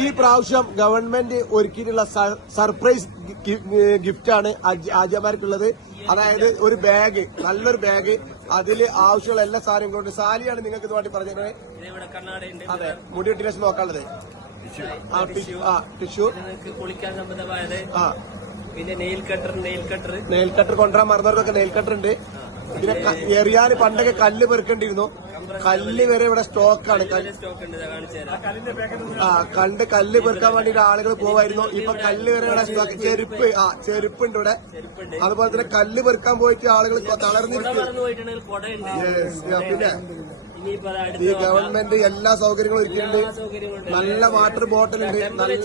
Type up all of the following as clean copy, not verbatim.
ഈ പ്രാവശ്യം government ഒരുക്കിയിട്ടുള്ള surprise ഗിഫ്റ്റാണ് ആജിമാർക്കുള്ളത്. അതായത് ഒരു ബാഗ്, നല്ലൊരു ബാഗ്, അതിൽ ആവശ്യമുള്ള എല്ലാ സാധനങ്ങളും. സാലിയാണ് നിങ്ങൾക്ക് ഇതുമായിട്ട് പറഞ്ഞത്. അതെ, മുടി വെട്ടിനേഷൻ നോക്കാനുള്ളത്. ടിഷ്യൂ, കുളിക്കാൻ സംബന്ധമായത്, പിന്നെ നെയിൽ നെയിൽ കട്ടർ കൊണ്ടുവരാൻ മറന്നവർക്കൊക്കെ നെയിൽ കട്ടർ ഉണ്ട്. പിന്നെ എറിയാൻ പണ്ടൊക്കെ കല്ല് പെറുക്കേണ്ടിയിരുന്നു. കല്ല് വരെ ഇവിടെ സ്റ്റോക്കാണ്. കല്ല് പെറുക്കാൻ വേണ്ടിട്ട് ആളുകൾ പോവായിരുന്നു. ഇപ്പൊ കല്ല് വരെ ഇവിടെ സ്റ്റോക്ക്. ചെരുപ്പുണ്ട് ഇവിടെ. അതുപോലെ തന്നെ കല്ല് പെറുക്കാൻ പോയിട്ട് ആളുകൾ തളർന്നിരിക്കും. പിന്നെ ഈ ഗവൺമെന്റ് എല്ലാ സൗകര്യങ്ങളും ഒരുക്കിയിട്ടുണ്ട്. നല്ല വാട്ടർ ബോട്ടിൽ ഉണ്ട്. നല്ല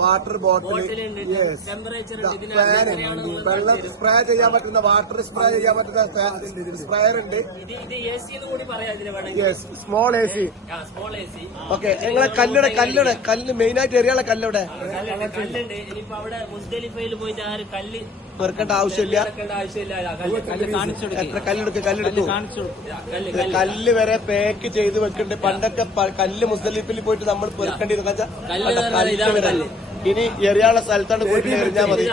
വാട്ടർ ബോട്ടിൽ, ഫാൻ, വെള്ളം സ്പ്രേ ചെയ്യാൻ പറ്റുന്ന, വാട്ടർ സ്പ്രേ ചെയ്യാൻ പറ്റുന്ന സ്പ്രേയർ ഉണ്ട്. Small A C. ഓക്കെ, നിങ്ങളെ കല്ല് മെയിനായിട്ട് എറിയാനുള്ള കല്ലുടെ പെറുക്കേണ്ട ആവശ്യമില്ല. എത്ര കല്ലെടുത്തു കല്ല് വരെ പാക്ക് ചെയ്ത് വെക്കുന്നുണ്ട്. പണ്ടൊക്കെ കല്ല് മുസ്തലിഫിൽ പോയിട്ട് നമ്മൾ പെറുക്കേണ്ടിരുന്നു. ഇനി എറിയാനുള്ള സ്ഥലത്താണ് പോയിട്ട് എറിഞ്ഞാൽ മതി.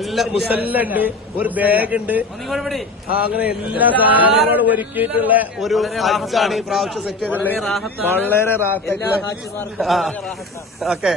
എല്ലാ മുസല്ലുണ്ട്, ഒരു ബാഗ് ഉണ്ട്. അങ്ങനെ എല്ലാ സാധനങ്ങളും ഒരുക്കിയിട്ടുള്ള ഒരു ഹജ്ജാണ് ഈ പ്രാവശ്യം സെറ്റ് ചെയ്തിട്ടുള്ളത്. വളരെ റാഹത്തായിട്ടുള്ള. ഓക്കെ.